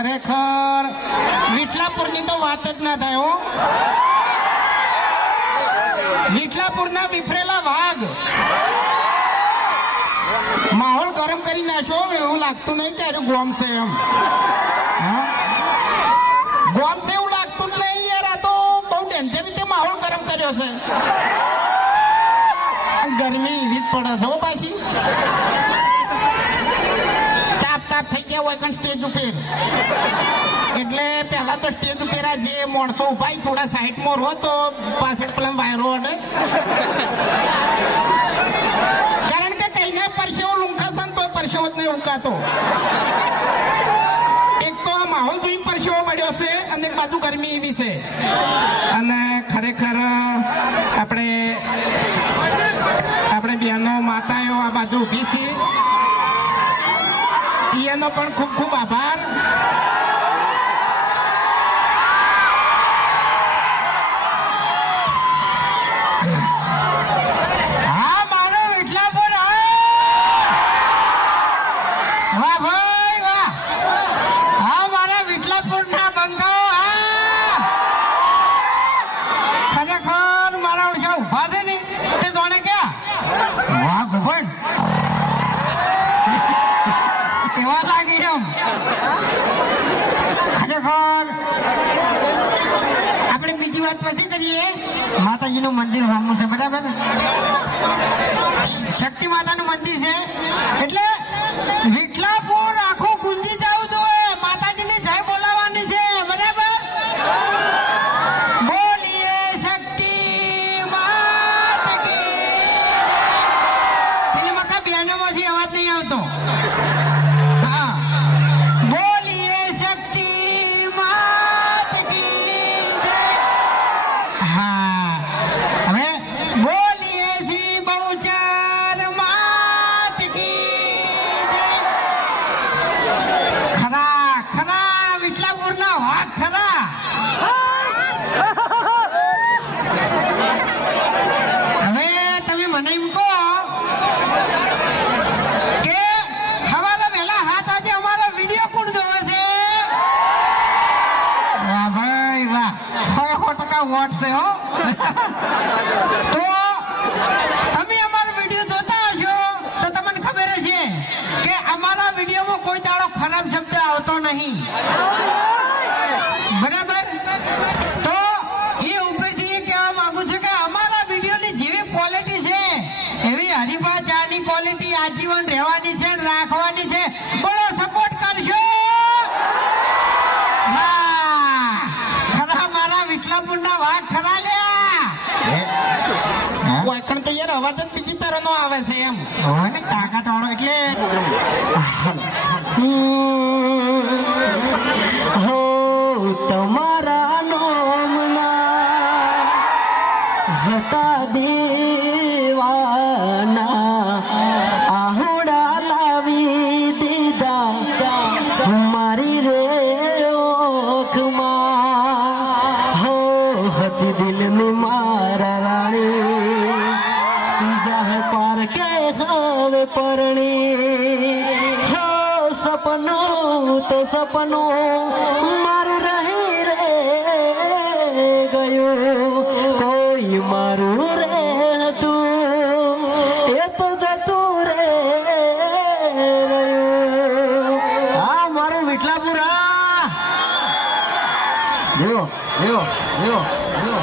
ખરેખર વિઠલાપુરની તો વાત જ ના થાય હો. વિઠલાપુરના વિફરેલા વાઘ માહોલ ગરમ કરી નાખ્યો. એવું લાગતું નહીં કે અરે ગોમ છે એમ. ગોમ છે એવું લાગતું જ નહીં યાર. આ તો બહુ ડેન્જર રીતે માહોલ ગરમ કર્યો છે. ગરમી એવી જ પડે છે હો પાછી. તાપ થઈ ગયા હોય પણ સ્ટેજ ઉપર એટલે પહેલા તો સ્ટેજ ઉપર જે માણસો ઉભા થોડા સાઈડમાં રહો તો પાછળ પેલા વાયરો અડે. કારણ કે કઈને પરસેવો લૂંખાશે ને તો પરસેવો જ નહીં ઉંકાતો. એક તો આ માહોલ જોઈ પરસેવો પડ્યો છે અને એક બાજુ ગરમી એવી છે. અને ખરેખર આપણે બહેનો માતાઓ આ બાજુ ઊભી છે એનો પણ ખૂબ ખૂબ આભાર. હા મારો વિઠલાપુર વાહ ભાઈ વાહ. હા મારા વિઠલાપુરના બંગાઓ ખરેખર મારા ઓછા ઉભા છે ને તે જોણે ક્યાં વાહ ગોપન કેવા લાગી એમ. ખરેખર આપણે બીજી વાત પછી કરીએ. માતાજીનું મંદિર હોમું છે બરાબર. શક્તિ માતાનું મંદિર છે એટલે વિઠલાપુર આખું ગુંજી જવું જોઈએ. માતાજીની જય બોલાવવાની છે બરાબર. બોલીએ શક્તિ માત કી પેલી મકા બહેનોમાંથી અવાજ નહીં આવતો. વોટ છે હો. તો તમે અમારો વિડીયો જોતા હશો તો તમને ખબર હશે કે અમારા વિડીયોમાં કોઈ દાડો ખરાબ શબ્દ આવતો નહીં બરાબર. તો એ ઉપરથી એ કહેવા માંગુ છું કે અમારા વિડીયોની જેવી ક્વોલિટી છે એવી હરીફા ચાની ક્વોલિટી આજીવન રહેવાની છે રાખવાની છે. બોલો સપોર્ટ કરશો. વિઠલાપુરના વાઘ ખરા લ્યા. કોઈ પણ તો યાર અવાજ જ બીજી તરહનો આવે છે એમ. હોય ને તાકાત વાળો એટલે હો તમારા નોમના હતા દેવાના આહોડા લાવી દીધા મારી રે ઓખમાં દિલ में मारा रानी जाह पार के હવે પરણી હો સપનું તો સપનું મારું રહી રે ગયું કોઈ મારું રે તું એ તો જતું રે ગયું. હા મારું વિઠલાપુર. જો જો જો જો